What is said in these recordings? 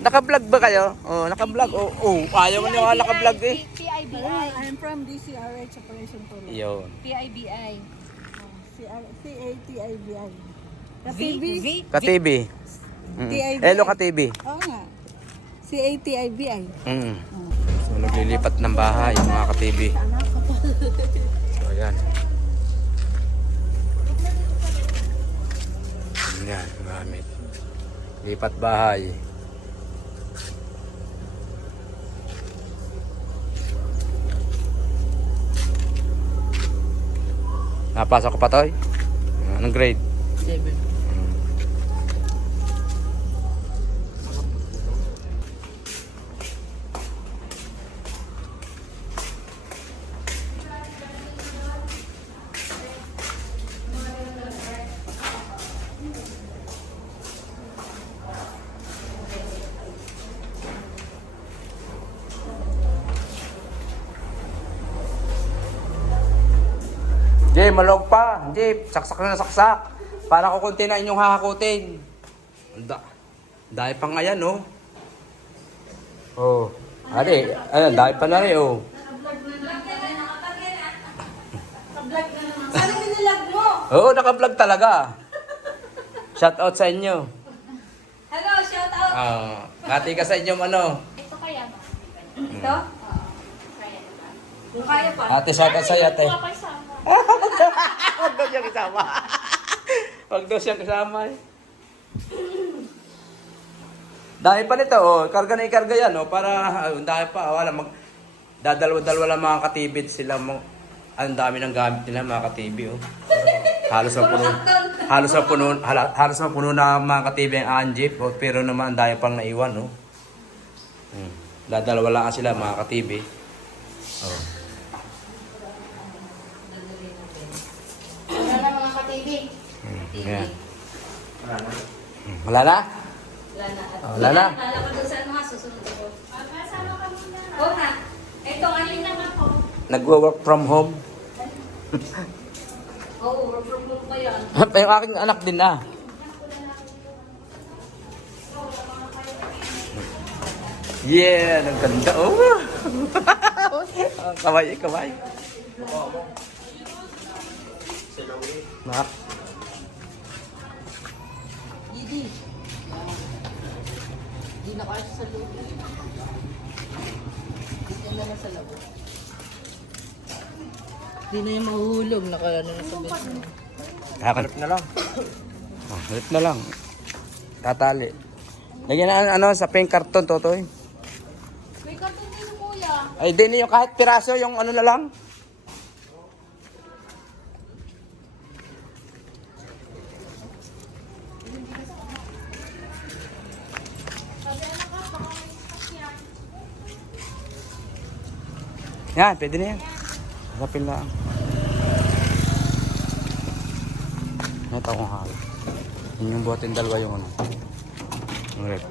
Naka-vlog ba kayo? Oh, naka-vlog. Oh, oh ayaw mo nga naka-vlog eh. PIBI. I'm from DCRH Operation Puro. Yun. PIBI. C-A-T-I-B-I. V. Ka-TV. Mm. Hello ka-TV. Oo nga. C-A-T-I-B-I. Mm. So, naglilipat ng bahay yung mga ka-TV. So, ayan. Ayan, gamit. Lipat bahay. Napasok ka pa, Toy? Anong grade? 7. Jay, malog pa. Jay, saksak na saksak. Para kukunti na inyong hahakutin. Anda. Dahil pang ayan, oh. Oh. Ali, ayan, dahil pa na rin, oh. Ano nilag mo? Oo, naka-vlog talaga. Shout out sa inyo. Hello, shout out. Ah, kati ka sa inyong ano. Ito kaya? Ito? Kung kaya pa. Ate, shout out sa iyo, ate. Wala pa. Huwag daw siyang kasama. Huwag daw siyang kasama eh. Dahil pa nito, oh, karga na ikarga yan, oh, para, ah, dahil pa, wala, mag, dadalwa-dalwa lang mga katibid sila mo. Ang dami ng gamit nila mga katibi, oh. Halos sa puno, halos sa puno, halos sa puno na mga katibi ang anjip, oh, pero naman dahil pang naiwan, oh. Hmm. Dadalwa lang sila mga katibi. Oh. Wala na mga ka-TV. Hmm. Yan. Hmm. Wala na? Wala na. Oh, wala na. Wala ko doon sa ano ha, susunod ako. Kasama ka muna. Oo ha. Itong alin naman ako. Nagwo-work from home. Oo, work from home pa yan. yung aking anak din na. Yeah, ang ganda. Oh. Ah, kamay, kamay. Na. Di na kasi sa loob. Di na sa loob. Di na yung mahuhulog. Nakalano na sa bed. Kakalip na lang. Oh, halip na lang. Tatali. Lagyan na ano sa pink karton, Totoy. May karton din kuya. Ay, di niyo kahit piraso yung ano na lang. Yan, pwede na yan. Harapin lang. Ito akong halo. Yun yung buhatin dalawa yung ano. Yung yan.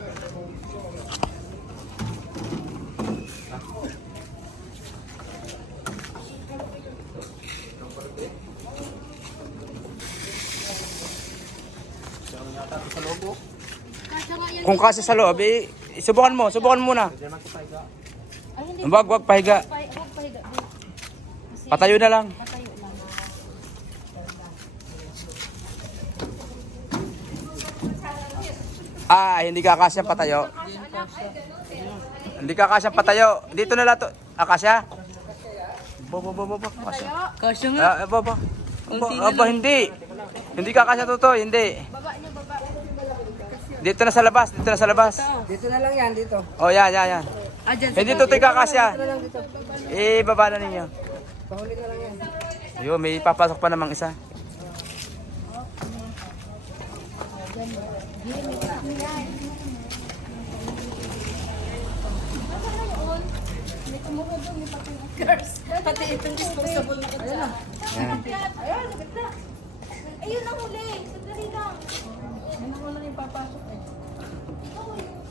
Kung kasi sa loob, eh, subukan mo, subukan muna. Wag, wag, pahiga. Patayo na lang. Patayo lang. Ah, hindi ka kasya patayo. Hindi ka kasya patayo. Dito na lang to. Ah, kasya? Baba, baba, baba. Kasya. Kasya nga. Ah, baba. Aba, aba, hindi. Hindi ka kasya to, hindi. Baba niya, baba. Dito na sa labas, dito na sa labas. Dito na lang yan, dito. Oh, yan, yan, yan. Ah, dyan. Hindi to tika kasya. Dito dito. Eh, baba na ninyo. Pahuli na lang yan. Ayun, may papasok pa namang isa. Pati itong disposable na kutsa. Yan. Ayun ang huli. Sandali lang. Ano mo na yung papasok eh.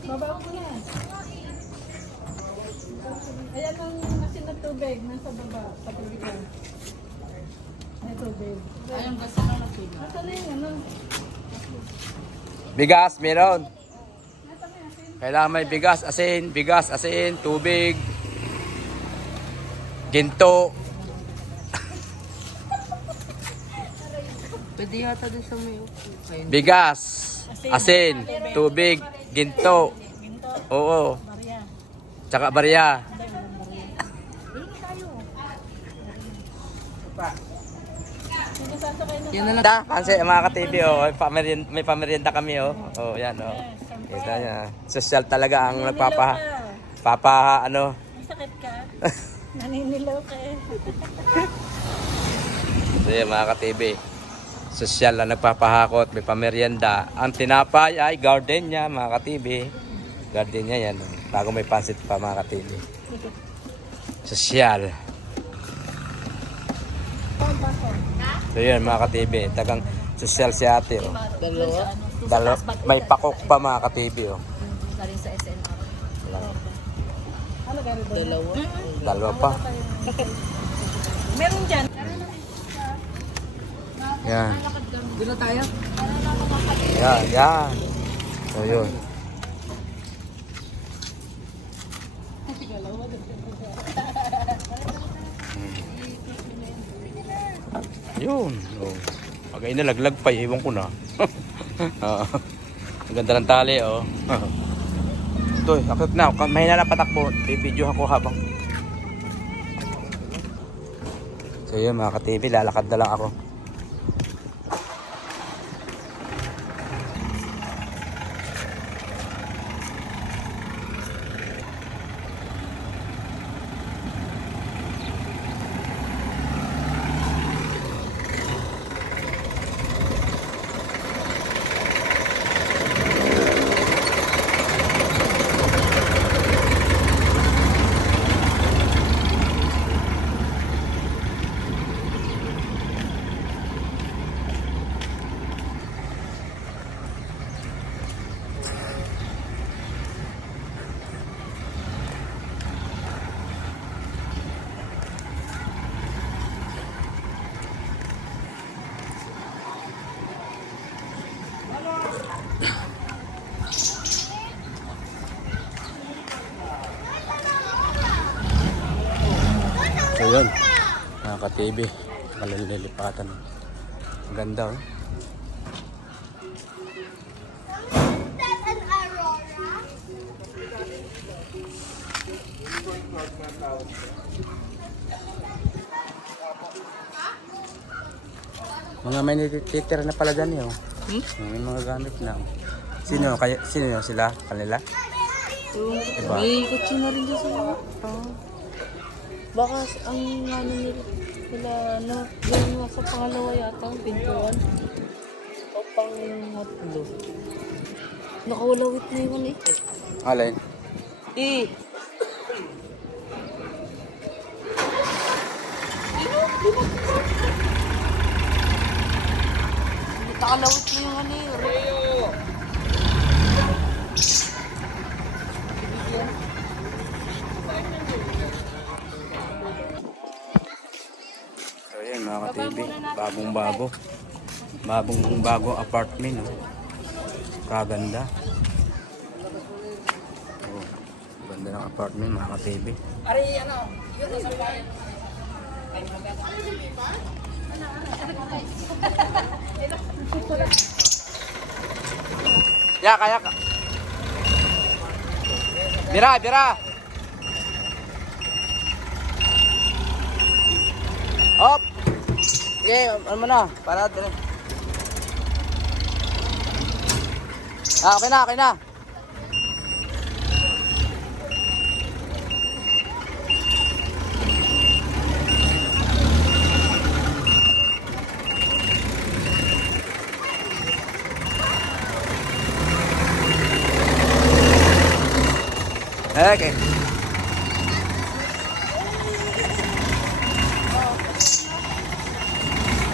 Baba ko na. Ayan ang asin na tubig. Nasa baba. Sa tubig yan. Ay, tubig. Ayun, basta na natulog. Nasaan na yung ano? Bigas, meron. Kailangan may bigas, asin, bigas, asin, tubig, ginto. Pwede yata din sa may. Bigas, asin, tubig, ginto. Oo. Tsaka barya. Yan na lang. Da, kasi mga ka-TV, oh, may, pamerienda, may pamerienda kami, oh. Oh, yan, oh. Kita niya. Social talaga ang nagpapa, papa, ano. May sakit ka? Naninilaw ka eh. So yan, mga ka-TV. Social na nagpapahakot, may pamerienda. Ang tinapay ay gardenia, mga ka-TV. Gardenia yan, oh. Bago may pansit pa, mga ka-TV. Social. So yan, mga ka-TV. Tagang social si ate, oh. Dalawa. Dalo, may pakok pa mga ka-TV, oh. Galing sa SNR. Dalawa. Dalawa pa. Meron dyan. Yan. Na tayo. Yan, yan. So yun. Yun. Oh. Pag ay nalaglag pa, iwan ko na. Oo. Ang ganda ng tali, oh. Ito, akit na. May na patakbo. Bibidyo ako habang. So yun mga ka-TV, lalakad na lang ako. So yun, ka-TV, malalilipatan. Ang ganda oh. Mga may nititira na pala dyan eh, oh. Hmm? May mga gamit na. oh. Sino? Kaya, sino yun sila? Kanila? Diba? May kutsi na rin dyan sa ah. Baka ang ano nila, nila ano, yung sa pangalawa yata, ang pintuan. O pang hotlo. Nakawalawit na yun eh. Alin? Eh! Nakalawit na yung ano eh. Mga ka-TV, bagong bago. Bagong bago apartment. Oh. Kaganda. Oh, ganda ng apartment mga ka-TV. Ya, kaya ka. Bira, bira. Sige, ano na? Para dire. Ah, okay na, okay na. Okay.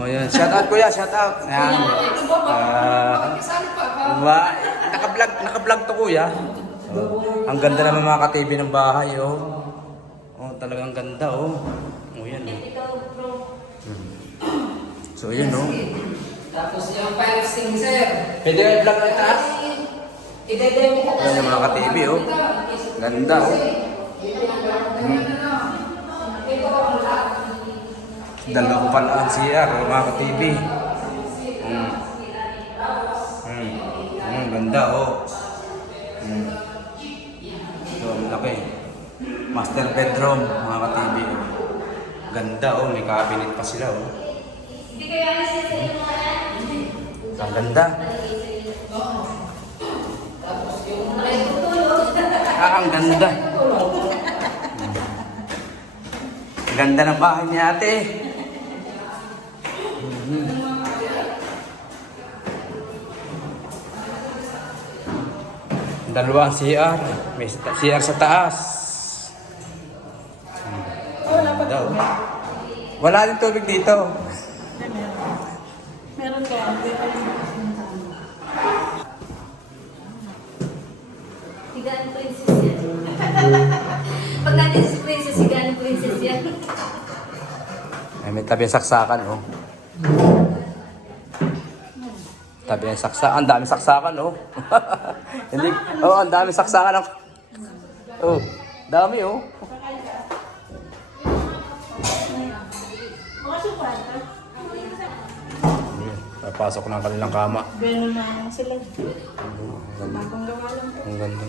Oh, yan. Shout out kuya, shout out. Yan. Ah, uh, naka-vlog, naka-vlog to kuya. Oh, ang ganda naman mga ka-TV ng bahay, oh. Oh, talagang ganda, oh. Oh, yan, oh. So, yan, oh. Tapos yung fire extinguisher. Pwede yung vlog na itaas? Idedemo ko Yan yung mga ka-TV, oh. Ganda, oh. Dalawa pala ang CR, mga ka-TV. Mm. Mm. Mm, ganda, oh. Mm. Ito, ang laki. Master bedroom, mga ka-TV. Ganda, oh. May cabinet pa sila, oh. Ang ganda. Ah, ang ganda. Ang ganda ng bahay ni ate. Dalawang CR. May CR sa taas. Ang ganda, oh. Wala din tubig dito. Meron ko. Higaan princess yan. Pag natin si princess, higaan princess yan. Ay, may tabi ang saksakan, oh. Tabi ang saksakan. Ang dami saksakan, oh. Hindi, oh, ang dami saksakan. Ang... Oh, dami, oh. Papasok na ang kanilang kama. Ganun na sila. Ang ganda. Bagong gawa lang. Ang ganda.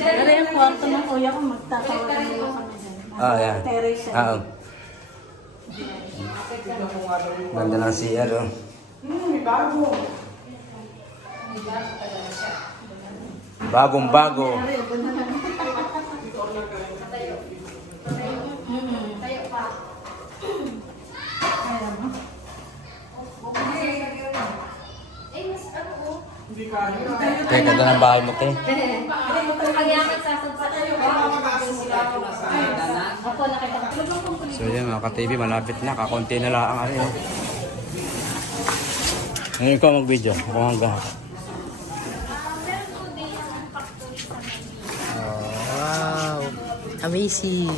Pero yung kwarto ng kuya ko, magtatawagan nila kami dyan. Ah, yan. Terrace. Ah, oh. Ganda ng CR, oh. Bagong bago. Eh, mas ano oh. Kaya ganda ng bahay mo, te. So yan mga ka-TV, malapit na. Kakunti na lang ang ano. Oh. Ngayon ko mag-video. Ako hanggang. Wow! Amazing!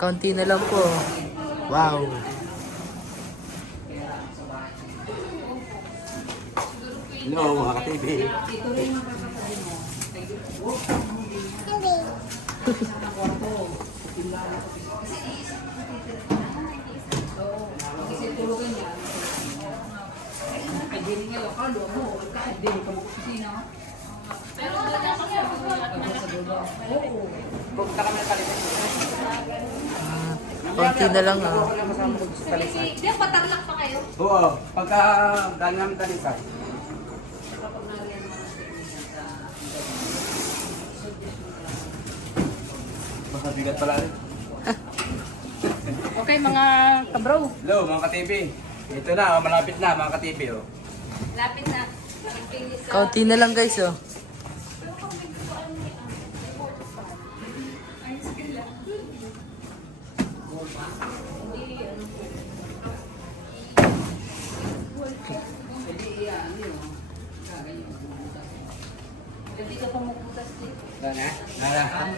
Kaunti na lang po. Wow! Hello mga ka-TV. Kaunti na lang ah. Di ba patarlak pa kayo? Oo, pagka namin talisay. Baka bigat pala rin. Okay, mga kabro. Hello mga ka-TV. Ito na, oh, malapit na mga ka-TV. Oh. Lapit na. Kaunti na lang guys oh.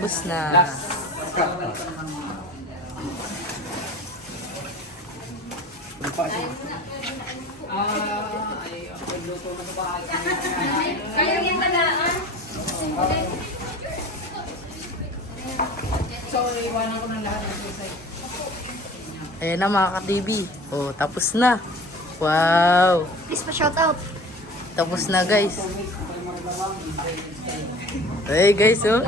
Tapos na. Last. Ano pa siya? Kayo yung tagaan. Ayan na mga ka-TV. Oh, tapos na. Wow! Please pa shout out. Tapos na guys. Hey guys oh.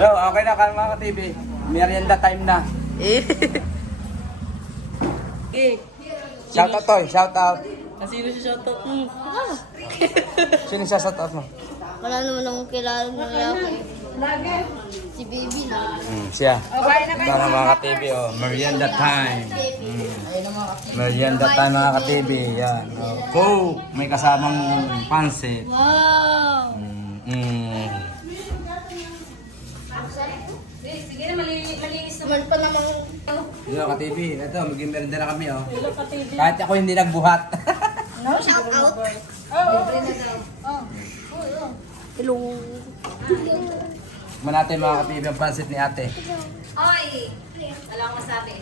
Hello, okay na ka mga ka-TV. Merienda time na. eh. Shout out toy, shout out. Sino si shoutout mo? Sino siya shout out mo? Wala naman akong kilala ng lalaki. Si baby na. Hmm, siya. Para mga ka-TV, oh. Merienda time. Hmm. Merienda tayo mga ka-TV. Yan. Oh. Coke. May kasamang pansit. Wow! Mm, mm. Sige na, malinis, malinis naman. Naman pa namang Yo, ka-TV. Ito, maging merienda na kami, oh. Hello, ka-TV. Kahit ako hindi nagbuhat. shout out. Hello. Tikman natin mga ka-TV ang pansit ni ate. Oy! Wala akong masabi.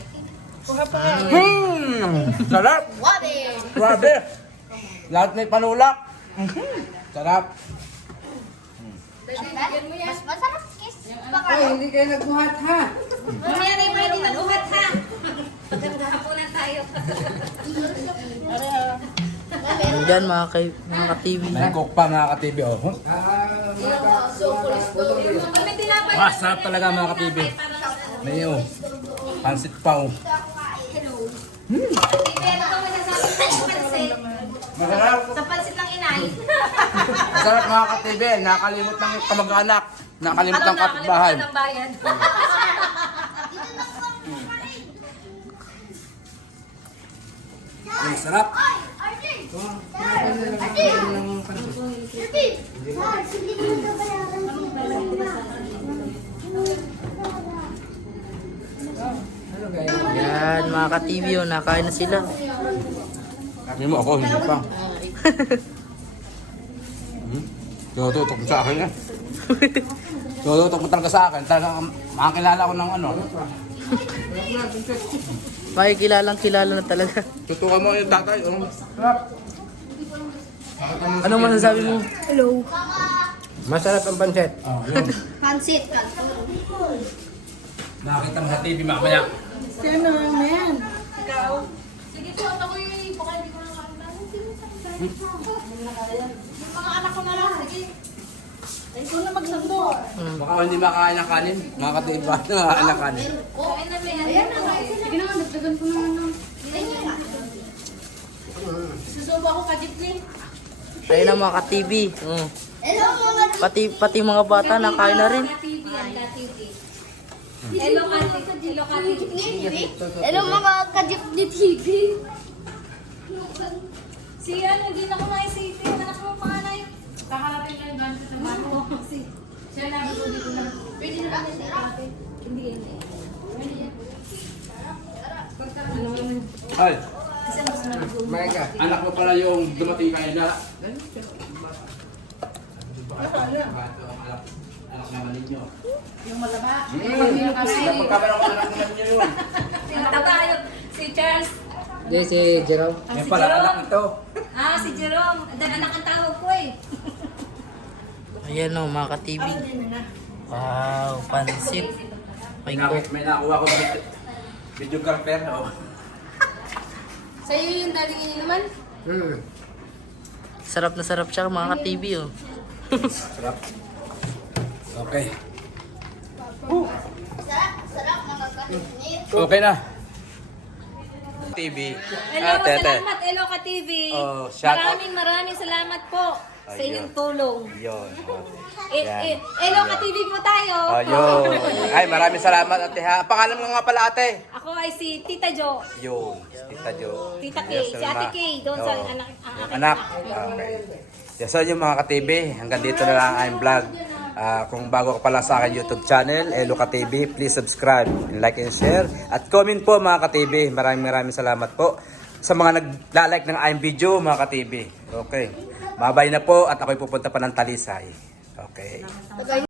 Hmm! Sarap! Wabi! Grabe! Lahat may panulak. Mhm. Sarap. Mas masarap kiss. Baka hindi kayo nagbuhat ha. Mamaya na yung mga hindi naguhat ha. Pagkakapunan tayo. Yan mga, kay, mga ka-TV. May coke pa mga ka-TV, oh. Ah, sarap talaga mga ka-TV. May oh. Pansit pa, oh. Pansit? Masarap. Sa pansit ng inay. Masarap mga ka-TV. Nakalimot ng kamag-anak. Nakalimot ng kapitbahay. Nakalimutan ng bayan. Ay, sarap. Yan mga ka-TV oh, nakain na sila. Sabi mo ako, hindi pa. Hmm? Tututok sa akin yan. Tututok mo talaga sa akin. Talagang makakilala ko ng ano. Makikilalang kilala na talaga. Tutukan mo yung tatay. Ano? Anong masasabi mo? Masarap ang pansit. Oh, yun. pansit ka. Nakakita mo sa TV mamaya. Sino yung yan? Ikaw? Sige po, ako yung baka hindi ko nakakita. Yung mga anak ko na lang, sige. Ikaw na magsando. Baka hindi makain ng kanin. Mga katiba na makain ng kanin. Kain na ba yan? Ayan na, sige na, dagdagan ko na ano. Susubo ako ka jeepney. Ayun ang mga ka-TV. Oh. Hello mga Pati, pati mga bata nakain na rin. Ka-TV yan, ka-TV. Hello, ka-TV. Hello, ka-TV. Hello mga kajip ni TV. Si ano, hindi na kumain si Ito, anak mo panganay. Kakalapin na yung sa mano. Si, siya na, dito na. Pwede na ba siya kalapin? Hindi yan eh. Ay, anak mo pala yung dumating kayo na. Anak, anak naman ninyo. Yung malaba. Hmm, napagkakaroon ko anak naman ninyo yun. Taba yun. Si Charles. Hindi si Jerome. Yan pala, anak ito. Ah, si Jerome. Dan anak ang tawag ko eh. Ayan o mga ka-TV. Wow, pansit. May, May may nakuha ko video, videographer. Oh. Sa'yo yung daling ini naman? Hmm. Sarap na sarap siya mga ka-TV oh. Sarap. Okay. Sarap, sarap ni. Okay na. TV. Hello, Ah, tete. salamat Hello ka TV. Oh, shout out. maraming maraming salamat po sa Ayun. inyong tulong. Yun. Eh, Yan. eh, hello ka TV po tayo. Oh, yun. Ay, maraming salamat ate ha. Pangalan mo nga pala ate. Ako ay si Tita Jo. Yun. Tita Jo. Tita Kay. Si Ate Kay. Doon sa Oo. anak. ang aking Anak. Okay. Yes, so yung mga ka-TV, hanggang dito na lang ang vlog. Ah, kung bago ka pa lang sa akin YouTube channel, Elo Ka-TV, please subscribe, like and share. At comment po mga ka-TV. Maraming maraming salamat po sa mga nagla-like ng aking video mga ka-TV. Okay. Babay na po at ako'y pupunta pa ng Talisay. Okay.